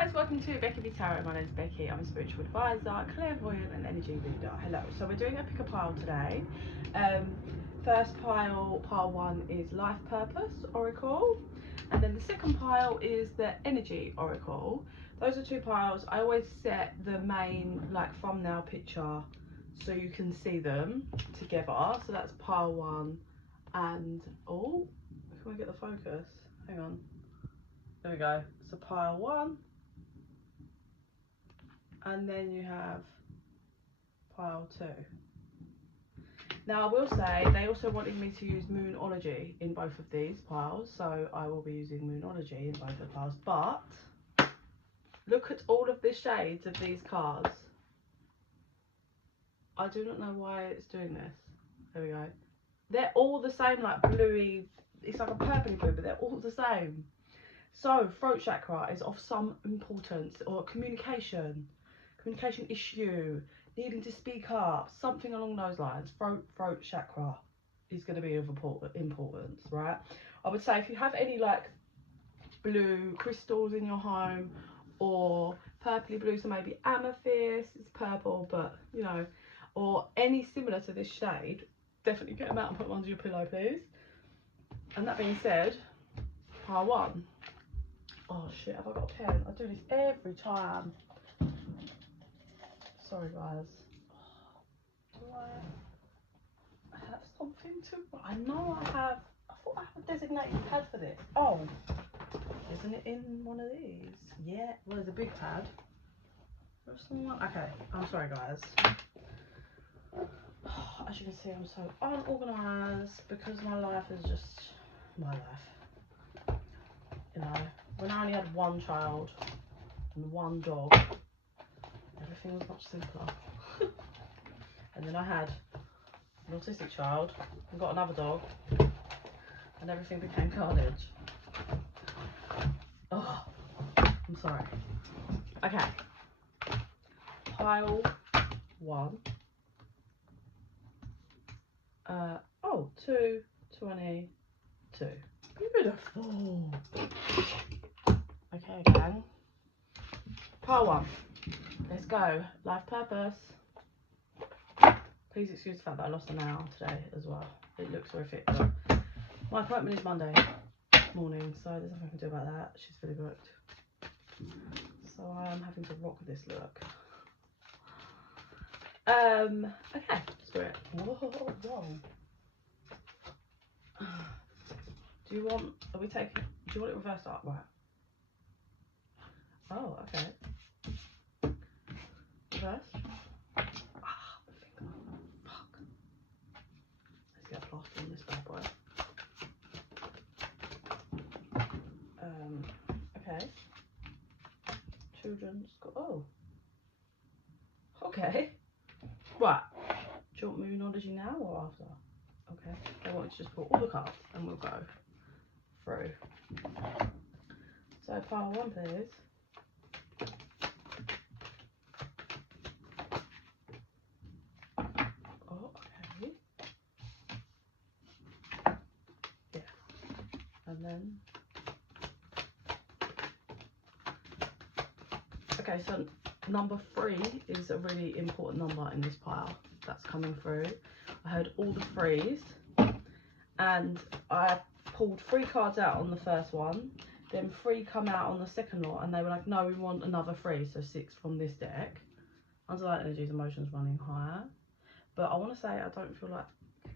guys, welcome to bekibtarot. My name is Becky. I'm a spiritual advisor, clairvoyant and energy reader. Hello. So we're doing a pick a pile today. First pile 1 is life purpose oracle, and then the second pile is the energy oracle. Those are two piles. I always set the main like thumbnail picture so you can see them together. So that's pile 1 and oh, can we get the focus? Hang on. There we go. So pile 1, and then you have pile 2. Now I will say they also wanted me to use moonology in both of these piles, so I will be using moonology in both of the piles. But look at all of the shades of these cards. I do not know why it's doing this. There we go. They're all the same, like bluey. It's like a purpley blue, but they're all the same. So throat chakra is of some importance, or communication issue, needing to speak up, something along those lines. Throat chakra is going to be of importance, right? I would say if you have any like blue crystals in your home, or purpley blue, so maybe amethyst, it's purple, but you know, or any similar to this shade, definitely get them out and put them under your pillow, please. And that being said, pile 1. Oh shit, have I got a pen? I do this every time. Sorry guys. Do I have something to... I know I have... I thought I had a designated pad for this. Oh, isn't it in one of these? Yeah, well there's a big pad. There's someone... Okay, I'm sorry guys. As you can see, I'm so unorganised because my life is just my life. You know, when I only had one child and one dog, everything was much simpler. And then I had an autistic child and got another dog, and everything became carnage. Oh, I'm sorry. Okay, pile 1. Oh, 222. Beautiful. Okay, gang. Pile 1. Let's go. Life purpose. Please excuse the fact that I lost a nail today as well. It looks horrific, but my appointment is Monday morning, so there's nothing I can do about that. She's fully booked. So I am having to rock this look. Okay, spirit. Whoa. Do you want, do you want it reversed up? Right. Oh, okay. Reverse. Ah, my finger. Fuck. Let's get a plaster on this bad boy. Okay. Children's got, oh. Okay. Right. Do you want moonology now or after? Okay. I want to just pull all the cards and we'll go through. So pile 1, please. Oh, okay. Yeah. And then. Okay, so number 3 is a really important number in this pile that's coming through. I heard all the 3s, and I pulled 3 cards out on the first one, then 3 come out on the second lot, and they were like, no, we want another 3, so 6 from this deck. Underlying energies, emotions running higher. But I want to say I don't feel like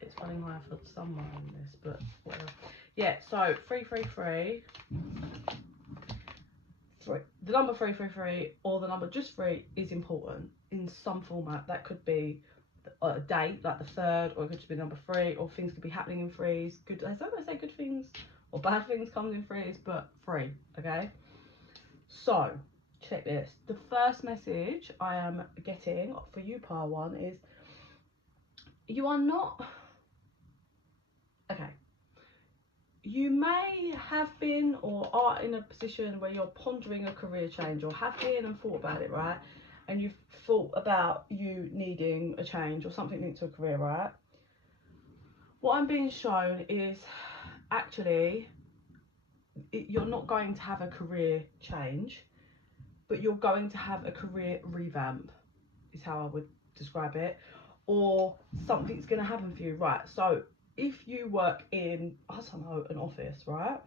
it's running higher for someone in this, but whatever. Yeah, so 333. 3. The number 333 or the number just 3 is important in some format. That could be a date, like the 3rd, or it could just be number 3, or things could be happening in 3s. Good, I don't say good things or bad things comes in 3s, but 3. Okay. So check this. The first message I am getting for you, pile 1, is you are not okay. You may have been or are in a position where you're pondering a career change, or have been and thought about it, right? And you've thought about you needing a change or something linked to a career, right? What I'm being shown is actually you're not going to have a career change. but you're going to have a career revamp, is how I would describe it, or something's going to happen for you, right? So if you work in, I don't know, an office, right,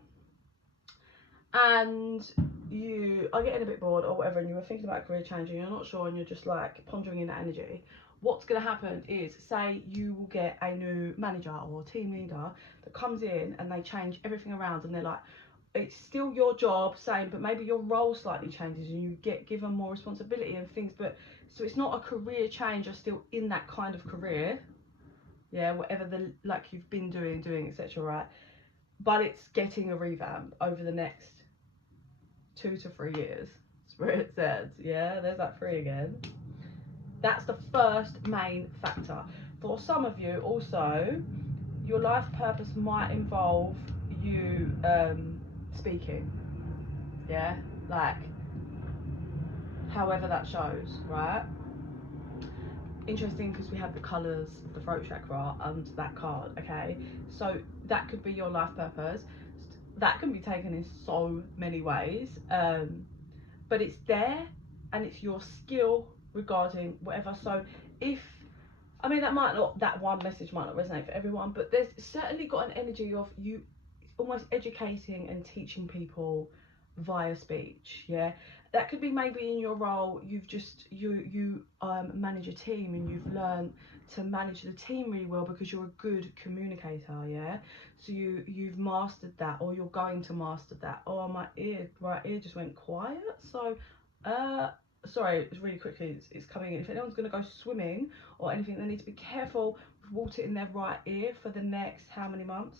and you are getting a bit bored or whatever, and you were thinking about career change and you're not sure, and you're just like pondering in that energy, what's going to happen is, say you will get a new manager or team leader that comes in and they change everything around, and they're like, it's still your job, same, but maybe your role slightly changes and you get given more responsibility and things, but so it's not a career change, you're still in that kind of career, yeah, whatever the, like you've been doing, etc., right? But it's getting a revamp over the next 2 to 3 years, Spirit said, yeah, there's that 3 again. That's the first main factor. For some of you also, your life purpose might involve you speaking, yeah, like however that shows, right? Interesting, because we have the colours of the throat chakra and that card, okay? So that could be your life purpose. That can be taken in so many ways, but it's there, and it's your skill regarding whatever. So if, I mean, that one message might not resonate for everyone, but there's certainly got an energy of you almost educating and teaching people via speech, yeah. That could be maybe in your role, you've just you manage a team and you've learned to manage the team really well because you're a good communicator, yeah. So you've mastered that, or you're going to master that. Oh, my right ear just went quiet. So sorry, it's really quickly, it's coming in. If anyone's going to go swimming or anything, they need to be careful with water in their right ear for the next how many months?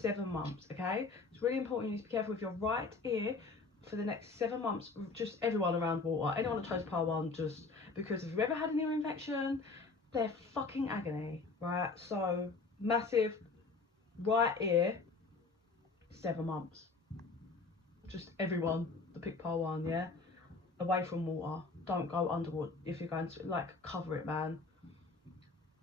7 months, okay? It's really important, you need to be careful with your right ear for the next 7 months. Just everyone around water, anyone that chose pile 1, just because if you've ever had an ear infection, they're fucking agony, right? So massive right ear, 7 months. Just everyone, the pick pile 1, yeah? Away from water. Don't go underwater if you're going to, like, cover it, man,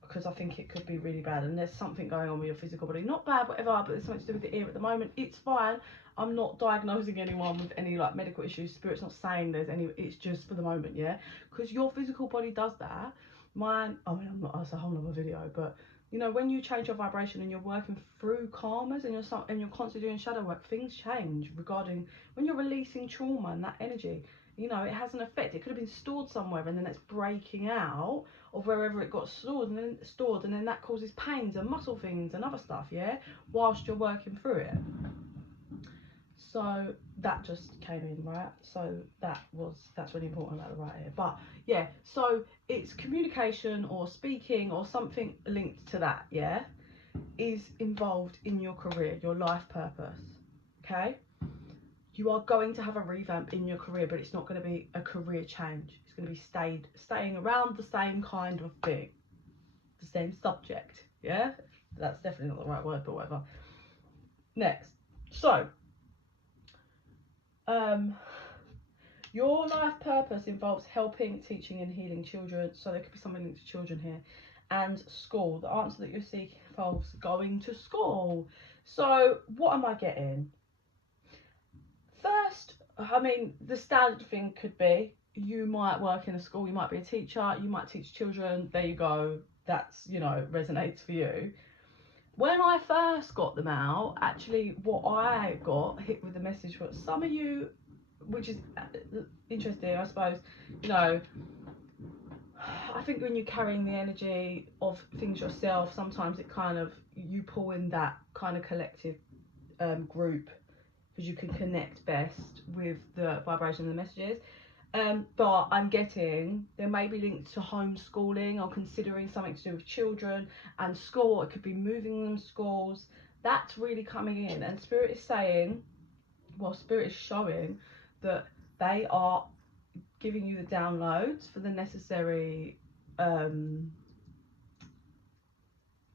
because I think it could be really bad, and there's something going on with your physical body. Not bad, whatever, but there's something to do with the ear at the moment. It's fine. I'm not diagnosing anyone with any like medical issues. Spirit's not saying there's any, it's just for the moment, yeah? Because your physical body does that. Mine, I mean, I'm not, that's a whole other video, but you know, when you change your vibration and you're working through karmas and you're constantly doing shadow work, things change regarding when you're releasing trauma and that energy. You know, it has an effect. It could have been stored somewhere and then it's breaking out of wherever it got stored, and then that causes pains and muscle things and other stuff, yeah, whilst you're working through it. So that just came in, right? So that's really important about the right ear. But yeah, so it's communication or speaking or something linked to that, yeah, is involved in your career, your life purpose, okay? You are going to have a revamp in your career, but it's not going to be a career change. It's going to be staying around the same kind of thing, the same subject, yeah? That's definitely not the right word, but whatever. Next, so your life purpose involves helping, teaching and healing children. So there could be something linked to children here, and school. The answer that you're seeking involves going to school. So what am I getting? First, I mean, the standard thing could be you might work in a school, you might be a teacher, you might teach children. There you go. That's, you know, resonates for you. When I first got them out, actually what I got hit with the message for some of you, which is interesting, I suppose, you know, I think when you're carrying the energy of things yourself, sometimes it kind of, you pull in that kind of collective group, because you can connect best with the vibration of the messages. But I'm getting, there may be linked to homeschooling or considering something to do with children and school. It could be moving them schools. That's really coming in, and Spirit is saying, well, Spirit is showing that they are giving you the downloads for the necessary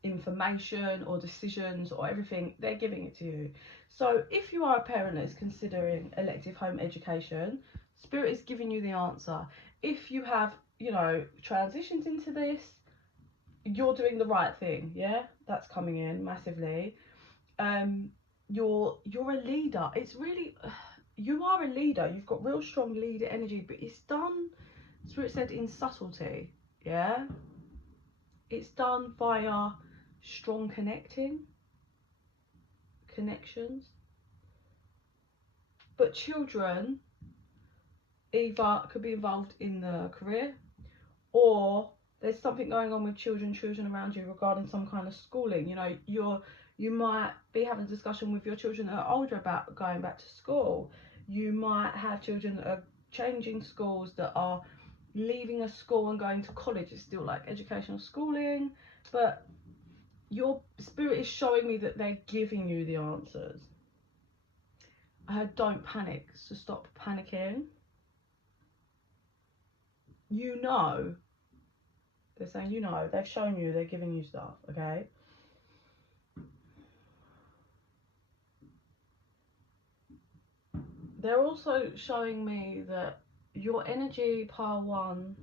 information or decisions or everything. They're giving it to you. So if you are a parent that's considering elective home education, Spirit is giving you the answer. If you have, you know, transitioned into this, you're doing the right thing, yeah? That's coming in massively. You're a leader. It's really, you are a leader. You've got real strong leader energy, but it's done, Spirit said, in subtlety. Yeah, it's done via strong connections. But children either could be involved in the career, or there's something going on with children around you regarding some kind of schooling. You know, you might be having a discussion with your children that are older about going back to school. You might have children that are changing schools, that are leaving a school and going to college. It's still like educational schooling, but your spirit is showing me that they're giving you the answers. I heard don't panic, so stop panicking. You know, they're saying, you know, they've shown you, they're giving you stuff, okay? They're also showing me that your energy, pile 1,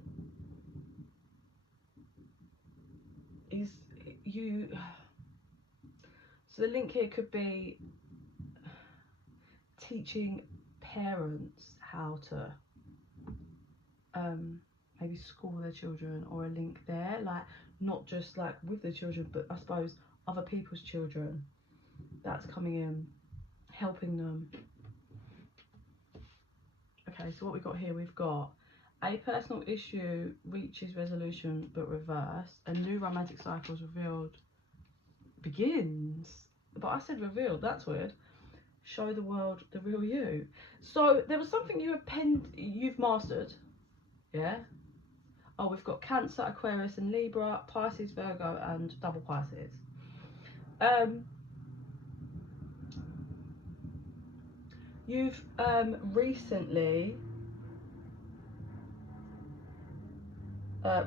is you. So the link here could be teaching parents how to maybe school their children, or a link there, like not just like with the children, but I suppose other people's children. That's coming in, helping them. Okay, so what we've got here, we've got a personal issue reaches resolution but reverse. A new romantic cycle is revealed, begins. But I said revealed, that's weird. Show the world the real you. So there was something you've mastered, yeah? Oh, we've got Cancer, Aquarius and Libra, Pisces, Virgo and double Pisces. You've recently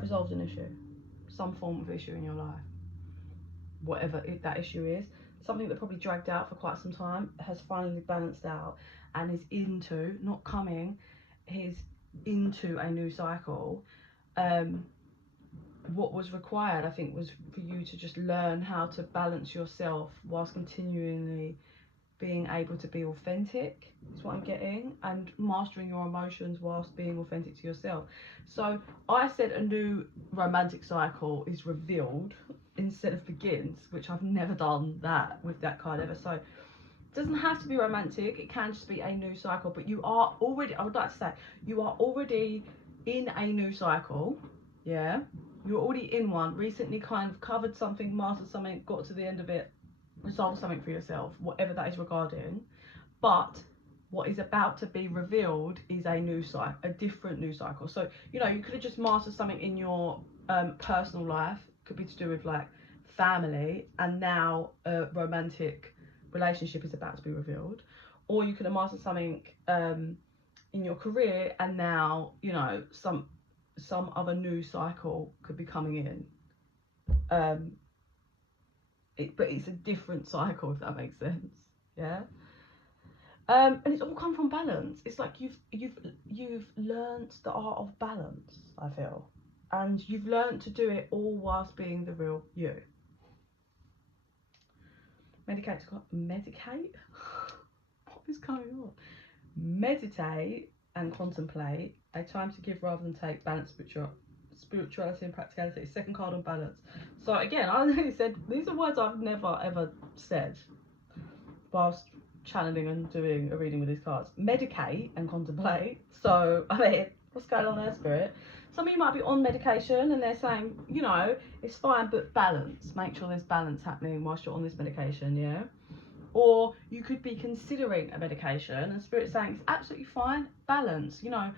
resolved an issue, some form of issue in your life, whatever that issue is. Something that probably dragged out for quite some time has finally balanced out and is into, not coming, is into a new cycle. What was required, I think, was for you to just learn how to balance yourself whilst continually being able to be authentic, is what I'm getting, and mastering your emotions whilst being authentic to yourself. So I said a new romantic cycle is revealed instead of begins, which I've never done that with that card ever. So it doesn't have to be romantic, it can just be a new cycle, but you are already, I would like to say, you are already in a new cycle, yeah? You're already in one, recently kind of covered something, mastered something, got to the end of it, resolve something for yourself, whatever that is regarding. But what is about to be revealed is a new cycle, a different new cycle. So, you know, you could have just mastered something in your personal life, could be to do with like family, and now a romantic relationship is about to be revealed. Or you could have mastered something in your career, and now, you know, some other new cycle could be coming in. But it's a different cycle, if that makes sense. Yeah. And it's all come from balance. It's like you've learned the art of balance, I feel, and you've learned to do it all whilst being the real you. Medicate. What is going on? Meditate and contemplate. A time to give rather than take. Balance, spirituality and practicality. Second card on balance. So again, I nearly said these are words I've never ever said whilst channeling and doing a reading with these cards. Medicate and contemplate. So I mean, what's going on there, Spirit? Some of you might be on medication and they're saying, you know, it's fine, but balance. Make sure there's balance happening whilst you're on this medication, yeah? Or you could be considering a medication and Spirit's saying it's absolutely fine, balance, you know,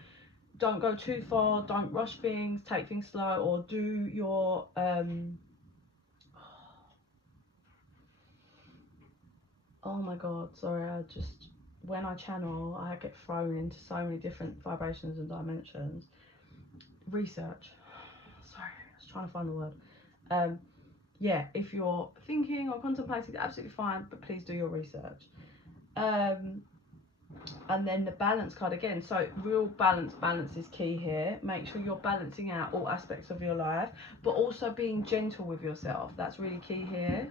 don't go too far, don't rush things, take things slow, or do your oh my god, sorry, when I channel I get thrown into so many different vibrations and dimensions. Research, sorry, I was trying to find the word. Yeah, if you're thinking or contemplating, absolutely fine, but please do your research. And then the balance card again, so real balance is key here. Make sure you're balancing out all aspects of your life, but also being gentle with yourself. That's really key here,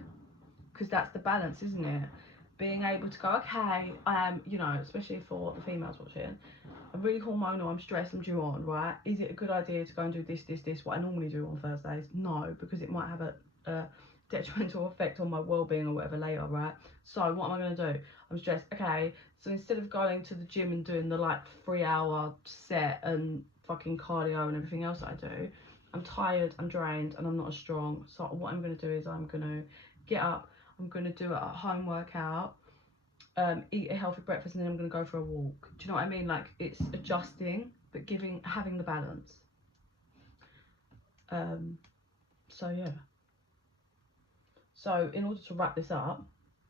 because that's the balance, isn't it? being able to go, okay, I am, you know, especially for the females watching, I'm really hormonal, I'm stressed, I'm due on, right? Is it a good idea to go and do this, what I normally do on Thursdays? No, because it might have a detrimental effect on my well-being or whatever later, right? So what am I going to do? I'm stressed. Okay, so instead of going to the gym and doing the like 3-hour set and fucking cardio and everything else that I do, I'm tired, I'm drained, and I'm not as strong. So what I'm going to do is I'm going to get up, I'm going to do a home workout, eat a healthy breakfast, and then I'm going to go for a walk. Do you know what I mean? Like, it's adjusting, but having the balance. So yeah. So in order to wrap this up,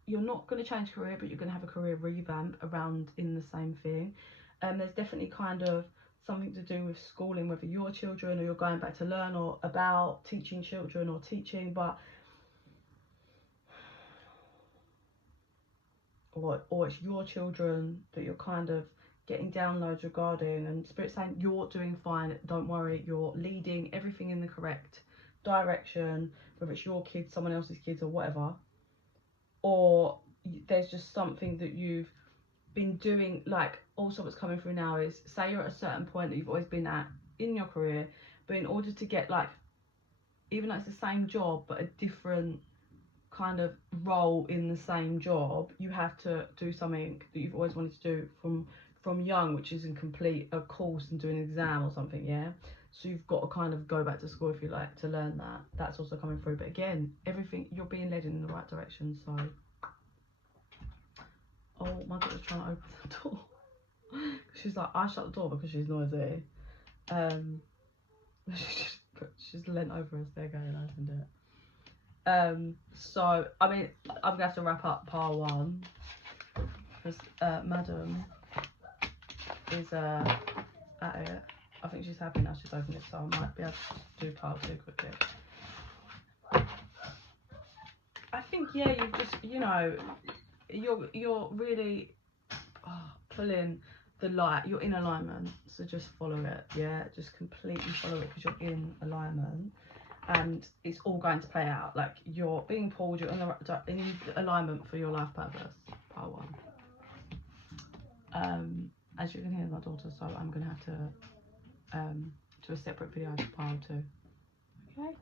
you're not going to change career, but you're going to have a career revamp around in the same thing. There's definitely kind of something to do with schooling, whether you're children or you're going back to learn or about teaching children or teaching, but or it's your children that you're kind of getting downloads regarding, and Spirit saying you're doing fine, don't worry, you're leading everything in the correct direction, whether it's your kids, someone else's kids, or whatever. Or there's just something that you've been doing. Like, also what's coming through now is, say you're at a certain point that you've always been at in your career, but in order to get, like, even though it's the same job but a different kind of role in the same job, you have to do something that you've always wanted to do from young, which is in complete a course and do an exam or something, yeah? So you've got to kind of go back to school, if you like, to learn that. That's also coming through. But again, everything, you're being led in the right direction. So, oh, my daughter's trying to open the door. She's like, I shut the door because she's noisy. She's leant over us, there going, I opened it. So, I mean, I'm gonna have to wrap up part 1 because Madam is at it. I think she's happy now she's opened it, so I might be able to do part 2 quickly. I think, yeah, you've just, you know, you're really pulling the light, you're in alignment, so just follow it, yeah, just completely follow it, because you're in alignment and it's all going to play out. Like, you're being pulled, you're in alignment for your life purpose, part 1. As you can hear, my daughter, so I'm gonna have to do a separate video for part 2. Okay.